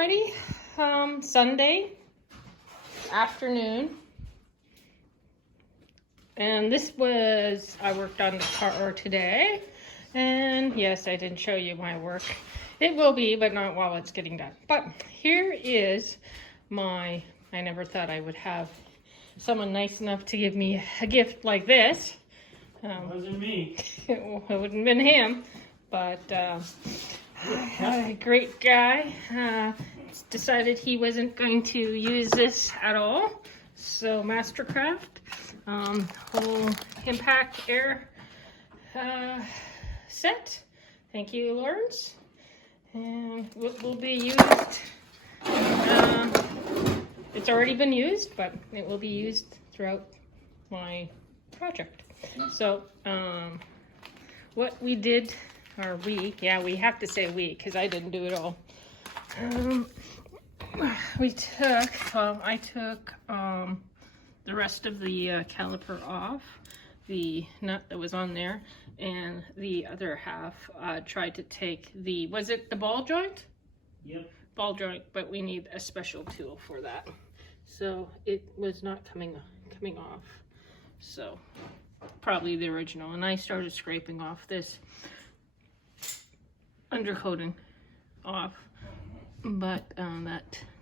Alrighty, Sunday afternoon, and this was, I worked on the car today, and yes, I didn't show you my work. It will be, but not while it's getting done. But here is my, I never thought I would have someone nice enough to give me a gift like this. It wasn't me. It wouldn't have been him, but a great guy decided he wasn't going to use this at all. So Mastercraft, whole impact air set. Thank you, Lawrence. And what will be used, it's already been used, but it will be used throughout my project. So what we did, or we have to say we, because I didn't do it all. I took the rest of the caliper off, the nut that was on there, and the other half tried to take the, was it the ball joint? Yep. Ball joint, but we need a special tool for that. So it was not coming off. So probably the original. And I started scraping off this undercoating off, but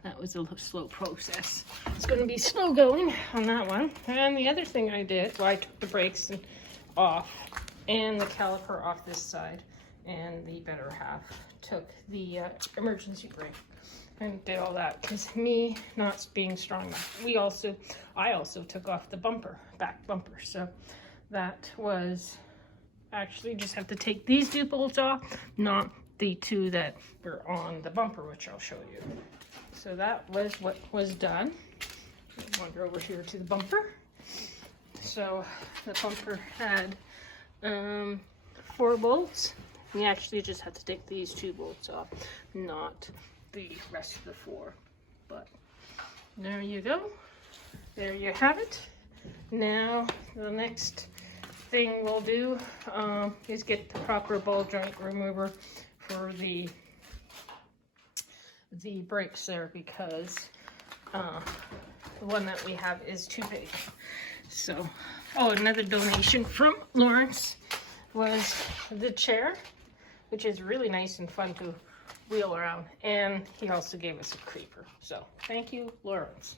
that was a slow process. It's going to be slow going on that one. And the other thing I did, well, I took the brakes off and the caliper off this side, and the better half took the emergency brake and did all that, because me not being strong enough. I also took off the back bumper. So that was actually, just have to take these two bolts off, not the two that were on the bumper, which I'll show you. So that was what was done. I'll wander over here to the bumper. So the bumper had 4 bolts. We actually just had to take these 2 bolts off, not the rest of the 4. But there you go. There you have it. Now the next thing we'll do is get the proper ball joint remover for the brakes there, because the one that we have is too big. So, oh, another donation from Lawrence was the chair, which is really nice and fun to wheel around, and he also gave us a creeper. So thank you, Lawrence.